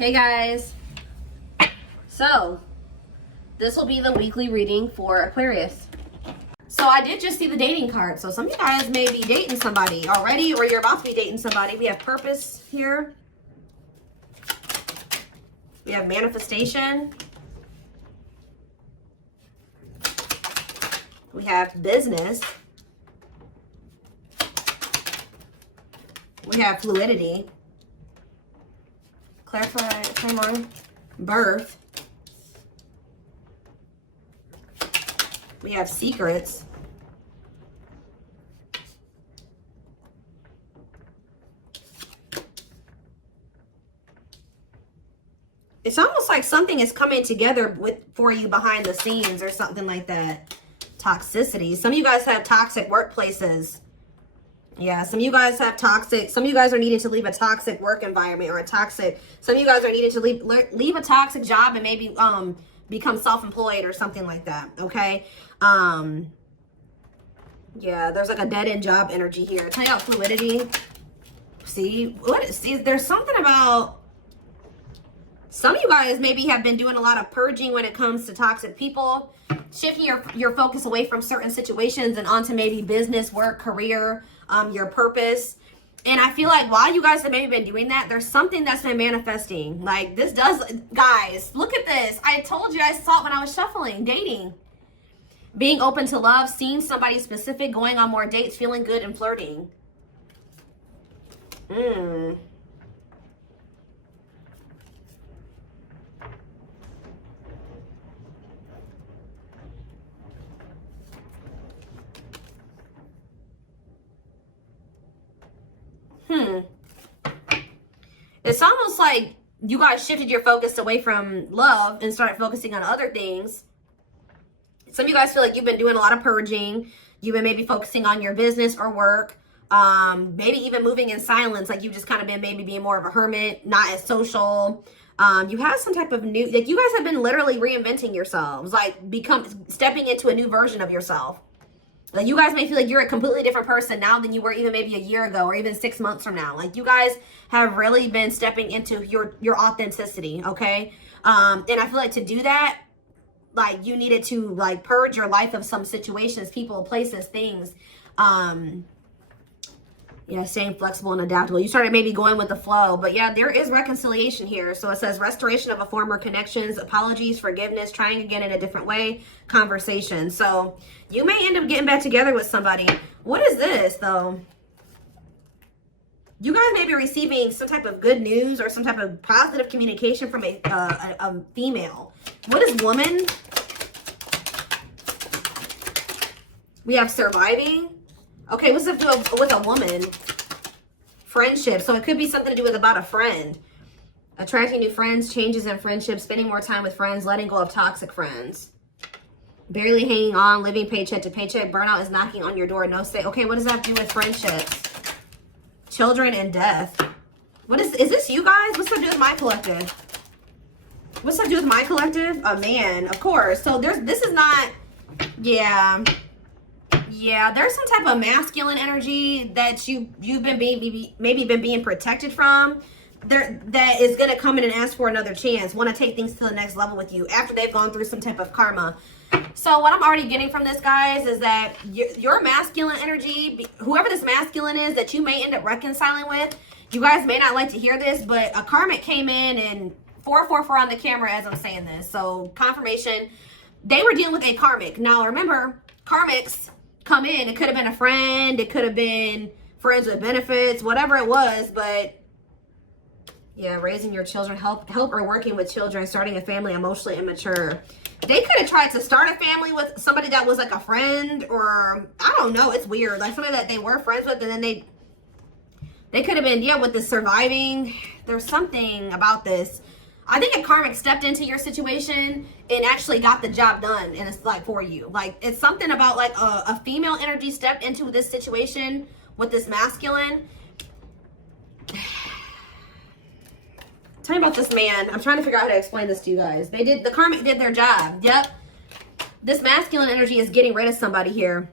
Hey guys, so this will be the weekly reading for Aquarius. So I did just see the dating card. So some of you guys may be dating somebody already, or you're about to be dating somebody. We have purpose here. We have manifestation. We have business. We have fluidity. Clarify, timeline, birth. We have secrets. It's almost like something is coming together for you behind the scenes or something like that. Toxicity. Some of you guys have toxic workplaces. Yeah, some of you guys have toxic, some of you guys are needing to leave a toxic work environment or a toxic, some of you guys are needing to leave a toxic job and maybe become self-employed or something like that, okay? Yeah, there's like a dead-end job energy here. Tell you about fluidity. See, there's something about, some of you guys maybe have been doing a lot of purging when it comes to toxic people, shifting your focus away from certain situations and onto maybe business, work, career, your purpose. And I feel like while you guys have maybe been doing that, there's something that's been manifesting. Like this does, guys, look at this. I told you, I saw it when I was shuffling, dating. Being open to love, seeing somebody specific, going on more dates, feeling good and flirting. It's almost like you guys shifted your focus away from love and started focusing on other things. Some of you guys feel like you've been doing a lot of purging. You've been maybe focusing on your business or work. Maybe even moving in silence. Like you've just kind of been maybe being more of a hermit, not as social. You have some type of new, like you guys have been literally reinventing yourselves. Like stepping into a new version of yourself. Like you guys may feel like you're a completely different person now than you were even maybe a year ago or even 6 months from now. Like you guys have really been stepping into your authenticity, okay? And I feel like to do that, like you needed to like purge your life of some situations, people, places, things. Yeah, staying flexible and adaptable. You started maybe going with the flow, but yeah, there is reconciliation here. So it says restoration of a former connections, apologies, forgiveness, trying again in a different way, conversation. So you may end up getting back together with somebody. What is this though? You guys may be receiving some type of good news or some type of positive communication from a female. What is woman? We have surviving. Okay, what's it do with a woman? Friendship. So it could be something to do with about a friend. Attracting new friends, changes in friendships, spending more time with friends, letting go of toxic friends. Barely hanging on, living paycheck to paycheck. Burnout is knocking on your door. No say. Okay, what does that have to do with friendships? Children and death. What is this you guys? What's that do with my collective? What's that do with my collective? A man, of course. So this is not, yeah. Yeah, there's some type of masculine energy that you've been maybe been being protected from. That is going to come in and ask for another chance, want to take things to the next level with you after they've gone through some type of karma. So what I'm already getting from this, guys, is that your masculine energy, whoever this masculine is that you may end up reconciling with, you guys may not like to hear this, but a karmic came in and 444 on the camera as I'm saying this. So confirmation, they were dealing with a karmic. Now remember, karmics come in. It could have been a friend. It could have been friends with benefits, whatever it was. But yeah, raising your children, help or working with children, starting a family, emotionally immature. They could have tried to start a family with somebody that was like a friend, or I don't know. It's weird. Like somebody that they were friends with, and then they could have been, yeah, with the surviving. There's something about this. I think a karmic stepped into your situation and actually got the job done, and it's like for you. Like it's something about like a female energy stepped into this situation with this masculine. Tell me about this man. I'm trying to figure out how to explain this to you guys. The karmic did their job. Yep. This masculine energy is getting rid of somebody here.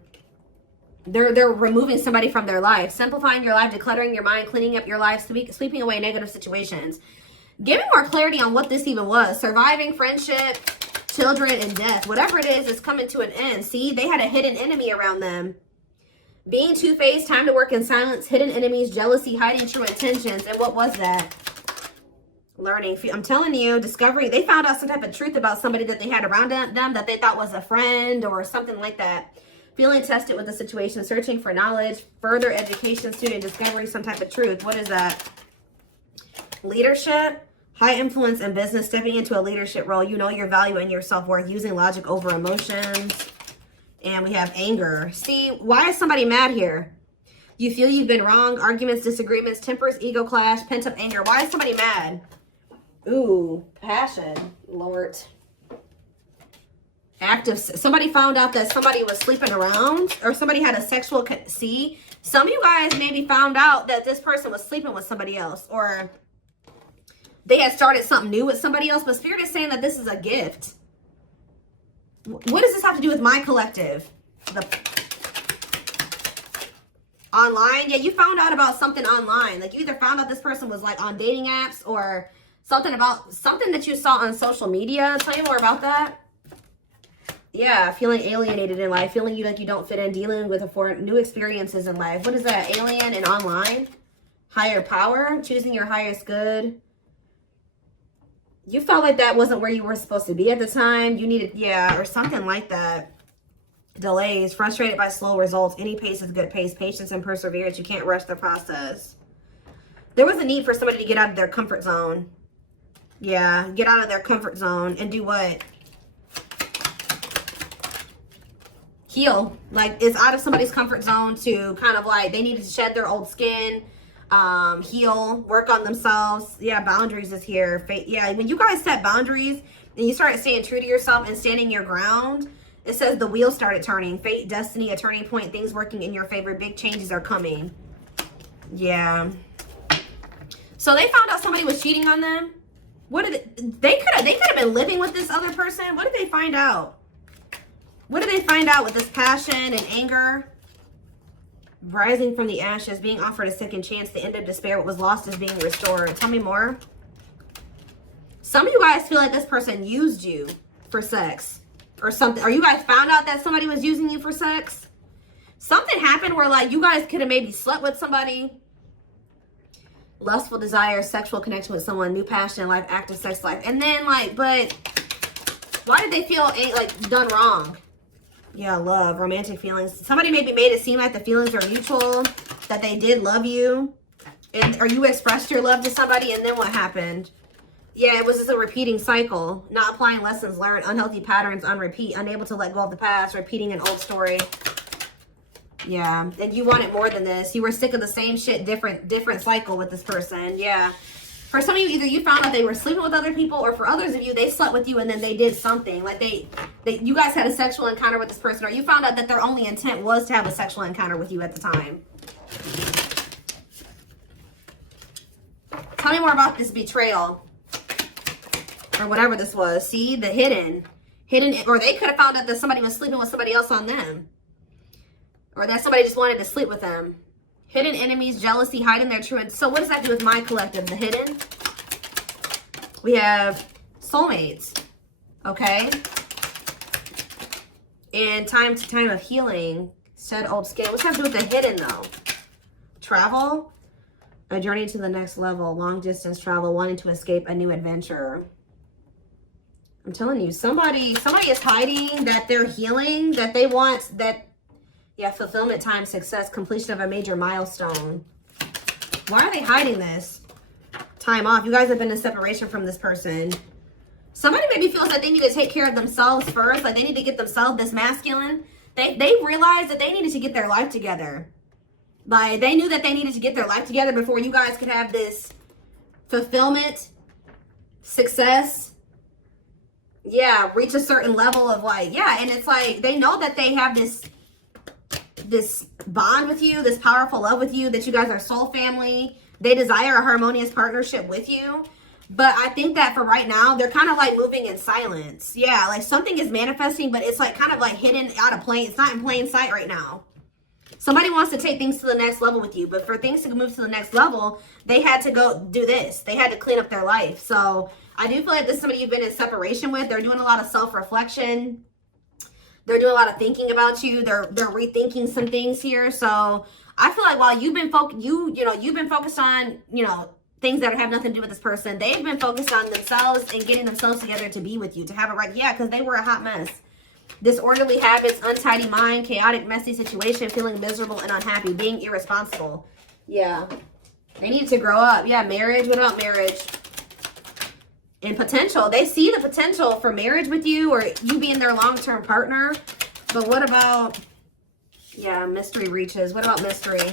They're removing somebody from their life, simplifying your life, decluttering your mind, cleaning up your life, sweeping away negative situations. Give me more clarity on what this even was. Surviving, friendship, children, and death. Whatever it is coming to an end. See, they had a hidden enemy around them. Being two-faced, time to work in silence, hidden enemies, jealousy, hiding true intentions. And what was that? Learning. I'm telling you, discovery. They found out some type of truth about somebody that they had around them that they thought was a friend or something like that. Feeling tested with the situation, searching for knowledge, further education, student, discovering some type of truth. What is that? Leadership. High influence in business, stepping into a leadership role. You know your value and your self-worth, using logic over emotions. And we have anger. See, why is somebody mad here? You feel you've been wrong. Arguments, disagreements, tempers, ego clash, pent-up anger. Why is somebody mad? Ooh, passion, Lord. Active. Somebody found out that somebody was sleeping around, or somebody had a sexual... See, some of you guys maybe found out that this person was sleeping with somebody else, or... they had started something new with somebody else, but Spirit is saying that this is a gift. What does this have to do with my collective? Online? Yeah, you found out about something online. Like, you either found out this person was, like, on dating apps or something about something that you saw on social media. Tell me more about that. Yeah, feeling alienated in life. Feeling like you don't fit in. Dealing with new experiences in life. What is that? Alien and online? Higher power? Choosing your highest good? You felt like that wasn't where you were supposed to be at the time. You needed, yeah, or something like that. Delays, frustrated by slow results. Any pace is good pace. Patience and perseverance. You can't rush the process. There was a need for somebody to get out of their comfort zone. Yeah, get out of their comfort zone and do what? Heal. Like, it's out of somebody's comfort zone to kind of like, they needed to shed their old skin. Heal, work on themselves. Yeah, boundaries is here. Yeah, when you guys set boundaries and you start staying true to yourself and standing your ground, it says the wheel started turning. Fate, destiny, a turning point, things working in your favor. Big changes are coming. Yeah. So they found out somebody was cheating on them. What did they could have been living with this other person. What did they find out? What did they find out with this passion and anger? Rising from the ashes, being offered a second chance, the end of despair, what was lost is being restored. Tell me more. Some of you guys feel like this person used you for sex or something. Or you guys found out that somebody was using you for sex. Something happened where like you guys could have maybe slept with somebody. Lustful desire, sexual connection with someone, new passion in life, active sex life. And then like, but why did they feel like done wrong? Yeah, love, romantic feelings. Somebody maybe made it seem like the feelings are mutual, that they did love you. Or you expressed your love to somebody, and then what happened? Yeah, it was just a repeating cycle. Not applying lessons learned, unhealthy patterns on repeat, unable to let go of the past, repeating an old story. Yeah, and you wanted more than this. You were sick of the same shit, different cycle with this person. Yeah. For some of you, either you found out they were sleeping with other people, or for others of you, they slept with you and then they did something. Like you guys had a sexual encounter with this person, or you found out that their only intent was to have a sexual encounter with you at the time. Tell me more about this betrayal. Or whatever this was. See, the hidden, or they could have found out that somebody was sleeping with somebody else on them. Or that somebody just wanted to sleep with them. Hidden enemies, jealousy, hiding their true. So what does that do with my collective? The hidden. We have soulmates. Okay. And time of healing. Shed old skin. What's that to do with the hidden though? Travel. A journey to the next level. Long distance travel. Wanting to escape a new adventure. I'm telling you, somebody is hiding that they're healing, that they want that. Yeah, fulfillment, time, success, completion of a major milestone. Why are they hiding this? Time off. You guys have been in separation from this person. Somebody maybe feels like they need to take care of themselves first. Like they need to get themselves this masculine. They realized that they needed to get their life together. Like they knew that they needed to get their life together before you guys could have this fulfillment, success. Yeah, reach a certain level of like, yeah. And it's like, they know that they have this bond with you, this powerful love with you, that you guys are soul family. They desire a harmonious partnership with you. But I think that for right now, they're kind of like moving in silence. Yeah, like something is manifesting, but it's like kind of like hidden out of plain. It's not in plain sight right now. Somebody wants to take things to the next level with you, but for things to move to the next level, they had to go do this. They had to clean up their life. So I do feel like this is somebody you've been in separation with. They're doing a lot of self-reflection. They're doing a lot of thinking about you. They're rethinking some things here. So I feel like while you've been you've been focused on, things that have nothing to do with this person, they've been focused on themselves and getting themselves together to be with you, to have it right. Yeah, because they were a hot mess. Disorderly habits, untidy mind, chaotic, messy situation, feeling miserable and unhappy, being irresponsible. Yeah. They need to grow up. Yeah, marriage. What about marriage? And potential. They see the potential for marriage with you or you being their long-term partner. But what about, yeah, mystery reaches. What about mystery?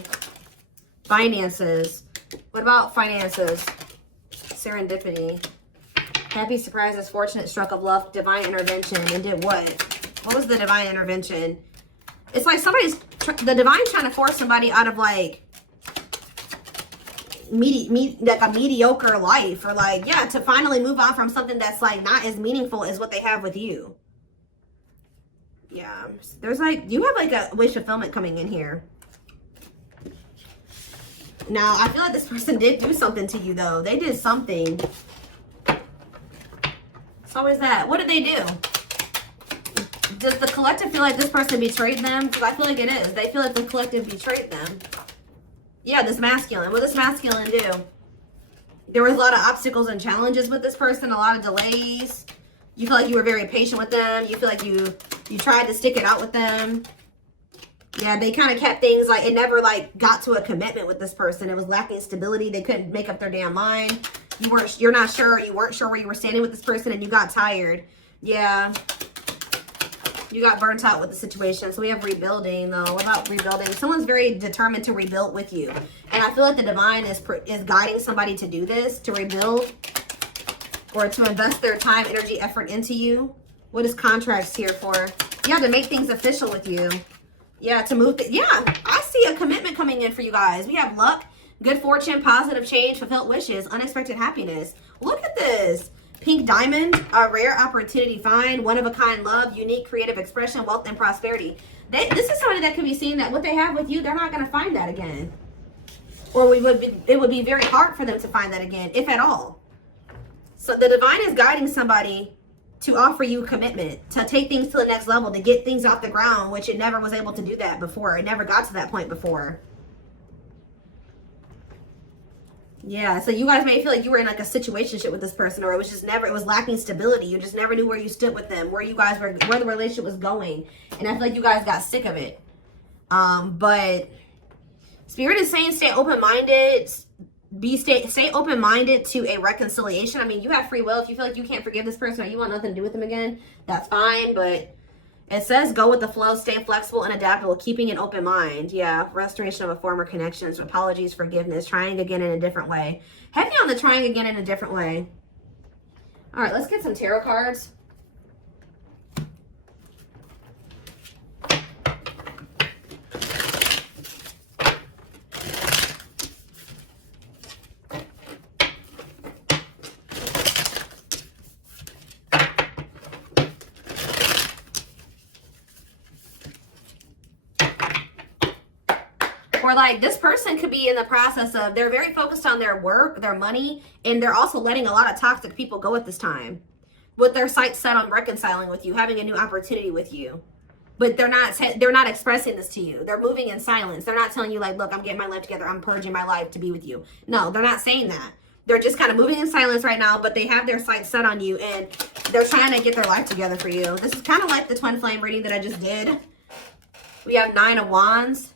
Finances. What about finances? Serendipity. Happy surprises, fortunate stroke of luck, divine intervention. And did what? What was the divine intervention? It's like the divine's trying to force somebody out of like like a mediocre life, or like, yeah, to finally move on from something that's like not as meaningful as what they have with you. Yeah, there's like, you have like a wish fulfillment coming in here. Now, I feel like this person did do something to you though. They did something. It's always that. What did they do? Does the collective feel like this person betrayed them? Because I feel like it is. They feel like the collective betrayed them. Yeah, this masculine. What does this masculine do? There was a lot of obstacles and challenges with this person, a lot of delays. You feel like you were very patient with them. You feel like you tried to stick it out with them. Yeah, they kind of kept things like, it never like got to a commitment with this person. It was lacking stability. They couldn't make up their damn mind. You're not sure. You weren't sure where you were standing with this person and you got tired. Yeah. You got burnt out with the situation. So we have rebuilding though. What about rebuilding? Someone's very determined to rebuild with you. And I feel like the divine is guiding somebody to do this, to rebuild or to invest their time, energy, effort into you. What is contracts here for? Yeah, to make things official with you. Yeah, to move. Yeah, I see a commitment coming in for you guys. We have luck, good fortune, positive change, fulfilled wishes, unexpected happiness. Look at this. Pink diamond, a rare opportunity find, one-of-a-kind love, unique creative expression, wealth, and prosperity. This is somebody that could be seeing that what they have with you, they're not going to find that again. Or it would be very hard for them to find that again, if at all. So the divine is guiding somebody to offer you commitment, to take things to the next level, to get things off the ground, which it never was able to do that before. It never got to that point before. Yeah, so you guys may feel like you were in like a situationship with this person, or it was just never, it was lacking stability. You just never knew where you stood with them, where the relationship was going. And I feel like you guys got sick of it. But Spirit is saying stay open-minded, stay open-minded to a reconciliation. I mean, you have free will. If you feel like you can't forgive this person or you want nothing to do with them again, that's fine. But it says go with the flow, stay flexible and adaptable, keeping an open mind. Yeah, restoration of a former connections, apologies, forgiveness, trying again in a different way. Heavy on the trying again in a different way. All right, let's get some tarot cards. Or like this person could be in the process of, they're very focused on their work, their money, and they're also letting a lot of toxic people go at this time. With their sights set on reconciling with you, having a new opportunity with you. But they're not expressing this to you. They're moving in silence. They're not telling you like, look, I'm getting my life together. I'm purging my life to be with you. No, they're not saying that. They're just kind of moving in silence right now, but they have their sights set on you and they're trying to get their life together for you. This is kind of like the twin flame reading that I just did. We have 9 of Wands.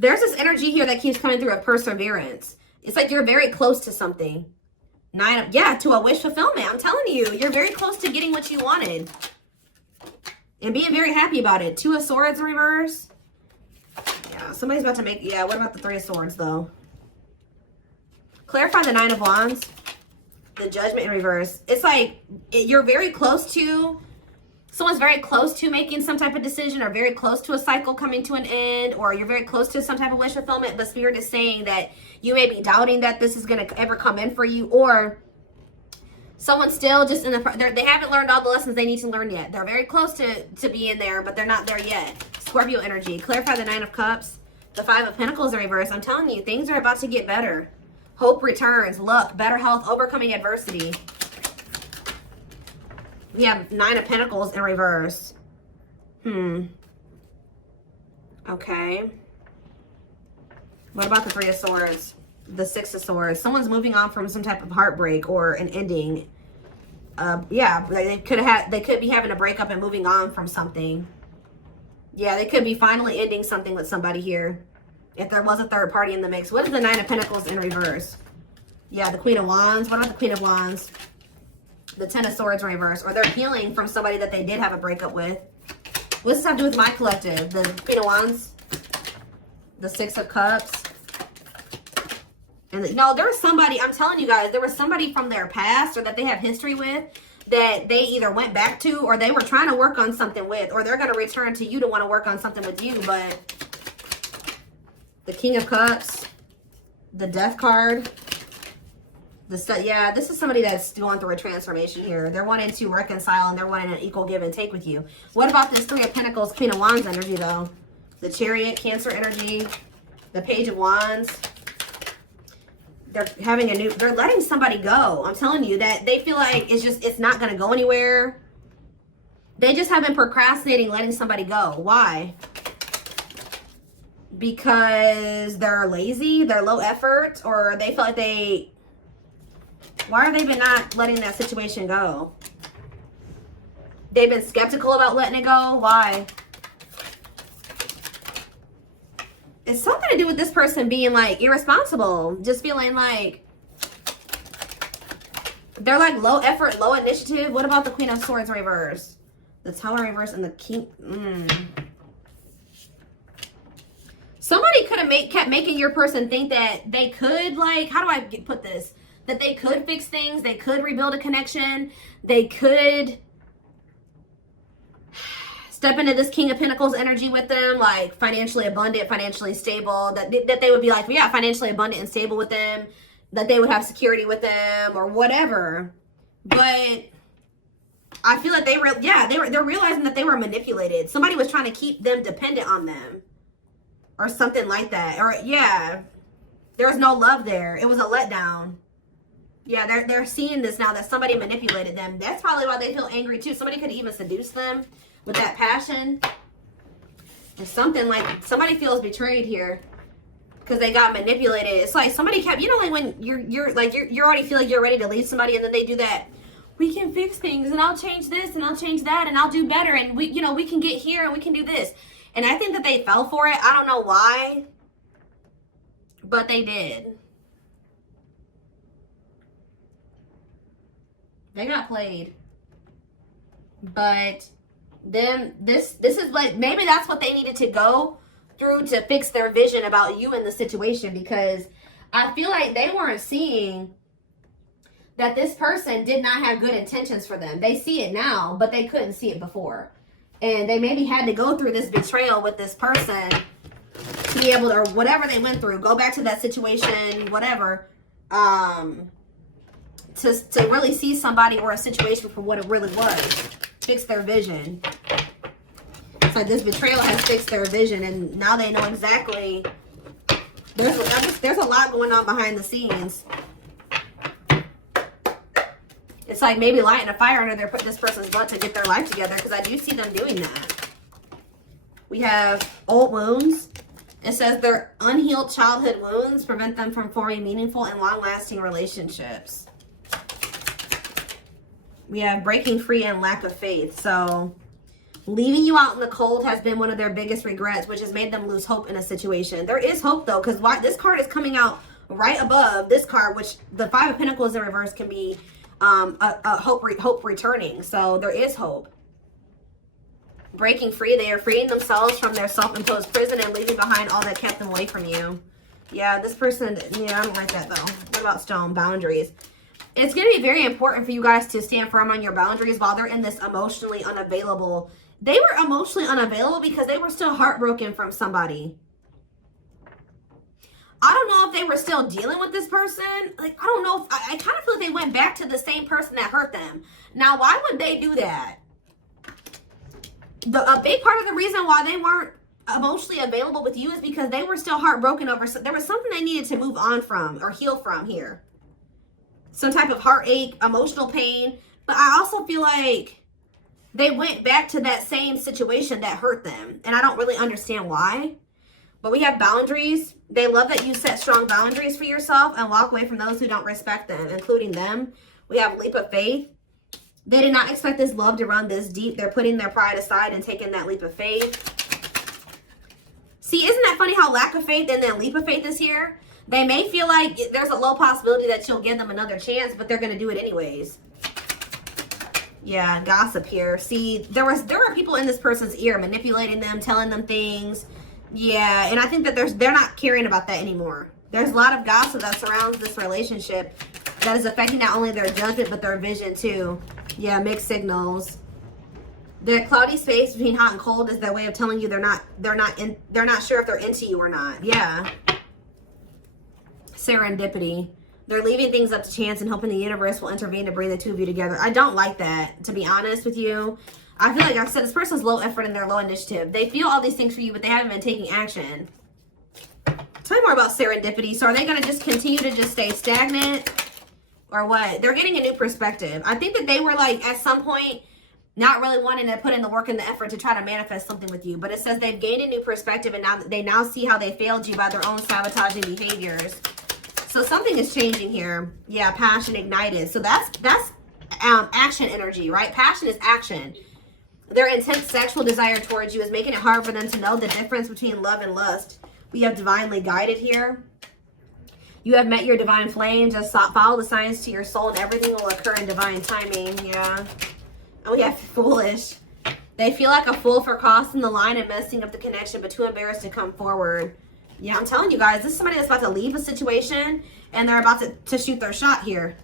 There's this energy here that keeps coming through of perseverance. It's like you're very close to something. To a wish fulfillment. I'm telling you, you're very close to getting what you wanted. And being very happy about it. 2 of Swords in reverse. Yeah, somebody's about to make, yeah, what about the 3 of Swords though? Clarify the 9 of Wands. The Judgment in reverse. It's like you're very close to, someone's very close to making some type of decision, or very close to a cycle coming to an end, or you're very close to some type of wish fulfillment, but Spirit is saying that you may be doubting that this is going to ever come in for you, or Someone's still just in the, they haven't learned all the lessons they need to learn yet. They're very close to being there, but they're not there yet. Scorpio energy. Clarify the 9 of Cups. The 5 of Pentacles in reverse. I'm telling you, things are about to get better. Hope returns. Luck. Better health. Overcoming adversity. We have 9 of Pentacles in reverse. Okay. What about the 3 of Swords? The 6 of Swords. Someone's moving on from some type of heartbreak or an ending. Yeah, they could be having a breakup and moving on from something. Yeah, they could be finally ending something with somebody here. If there was a third party in the mix. What is the 9 of Pentacles in reverse? Yeah, the Queen of Wands. What about the Queen of Wands? The 10 of Swords in reverse. Or they're healing from somebody that they did have a breakup with. What does this have to do with my collective? The Queen of Wands. The 6 of Cups. And no, there was somebody, I'm telling you guys, there was somebody from their past or that they have history with that they either went back to or they were trying to work on something with, or they're going to return to you to want to work on something with you. But the King of Cups, the Death card, yeah, this is somebody that's going through a transformation here. They're wanting to reconcile and they're wanting an equal give and take with you. What about this 3 of Pentacles, Queen of Wands energy though? The Chariot, Cancer energy, the Page of Wands. They're having they're letting somebody go. I'm telling you that they feel like it's not going to go anywhere. They just have been procrastinating letting somebody go. Why? Because they're lazy, they're low effort, or they feel like why have they been not letting that situation go? They've been skeptical about letting it go. Why? It's something to do with this person being like irresponsible. Just feeling like they're like low effort, low initiative. What about the Queen of Swords reverse? The Tower reverse and the King. Somebody could have kept making your person think that they could, like, how do I put this? That they could fix things. They could rebuild a connection. They could step into this King of Pentacles energy with them, like financially abundant, financially stable, that they would be like, yeah, financially abundant and stable with them, that they would have security with them or whatever. But I feel like they're realizing that they were manipulated. Somebody was trying to keep them dependent on them or something like that. Or yeah, there was no love there. It was a letdown. Yeah, they're seeing this now that somebody manipulated them. That's probably why they feel angry too. Somebody could even seduce them with that passion. Or something like somebody feels betrayed here because they got manipulated. It's like somebody kept, you know, like when you're already feel like you're ready to leave somebody and then they do that. We can fix things and I'll change this and I'll change that and I'll do better and we can get here and we can do this. And I think that they fell for it. I don't know why, but they did. They got played. But then this is like, maybe that's what they needed to go through to fix their vision about you in the situation, because I feel like they weren't seeing that this person did not have good intentions for them. They see it now, but they couldn't see it before. And they maybe had to go through this betrayal with this person to be able to, or whatever they went through, go back to that situation, whatever, to really see somebody or a situation for what it really was. Fix their vision. So this betrayal has fixed their vision, and now they know exactly. There's a lot going on behind the scenes. It's like maybe lighting a fire under this person's butt to get their life together, because I do see them doing that. We have old wounds. It says their unhealed childhood wounds prevent them from forming meaningful and long-lasting relationships. We have breaking free and lack of faith. So leaving you out in the cold has been one of their biggest regrets, which has made them lose hope in a situation. There is hope though, because this card is coming out right above this card, which the 5 of Pentacles in reverse can be a hope returning. So there is hope. Breaking free, they are freeing themselves from their self-imposed prison and leaving behind all that kept them away from you. Yeah, this person, yeah, I don't like that though. What about stone? Boundaries. It's going to be very important for you guys to stand firm on your boundaries while they're in this emotionally unavailable. They were emotionally unavailable because they were still heartbroken from somebody. I don't know if they were still dealing with this person. Like, I don't know if, I kind of feel like they went back to the same person that hurt them. Now, why would they do that? A big part of the reason why they weren't emotionally available with you is because they were still heartbroken over, there was something they needed to move on from or heal from here. Some type of heartache, emotional pain. But I also feel like they went back to that same situation that hurt them. And I don't really understand why. But we have boundaries. They love that you set strong boundaries for yourself and walk away from those who don't respect them, including them. We have leap of faith. They did not expect this love to run this deep. They're putting their pride aside and taking that leap of faith. See, isn't that funny how lack of faith and then leap of faith is here? They may feel like there's a low possibility that you'll give them another chance, but they're going to do it anyways. Yeah, gossip here. See, there were people in this person's ear manipulating them, telling them things. Yeah, and I think that they're not caring about that anymore. There's a lot of gossip that surrounds this relationship that is affecting not only their judgment but their vision too. Yeah, mixed signals. The cloudy space between hot and cold is their way of telling you they're not sure if they're into you or not. Yeah. Serendipity. They're leaving things up to chance and hoping the universe will intervene to bring the two of you together. I don't like that, to be honest with you. I feel like I said this person's low effort and they're low initiative. They feel all these things for you, but they haven't been taking action. Tell me more about serendipity. So are they going to just continue to just stay stagnant or what? They're getting a new perspective. I think that they were like at some point not really wanting to put in the work and the effort to try to manifest something with you. But it says they've gained a new perspective and now they see how they failed you by their own sabotaging behaviors. So something is changing here. Yeah, passion ignited. So that's action energy, right? Passion is action. Their intense sexual desire towards you is making it hard for them to know the difference between love and lust. We have divinely guided here. You have met your divine flame. Just follow the signs to your soul and everything will occur in divine timing. Yeah. And we have foolish. They feel like a fool for crossing the line and messing up the connection, but too embarrassed to come forward. Yeah, I'm telling you guys, this is somebody that's about to leave a situation and they're about to shoot their shot here.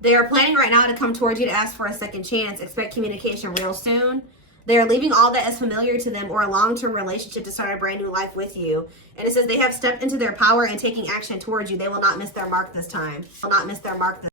They are planning right now to come towards you to ask for a second chance. Expect communication real soon. They are leaving all that is familiar to them or a long-term relationship to start a brand new life with you. And it says they have stepped into their power and taking action towards you. They will not miss their mark this time. Will not miss their mark this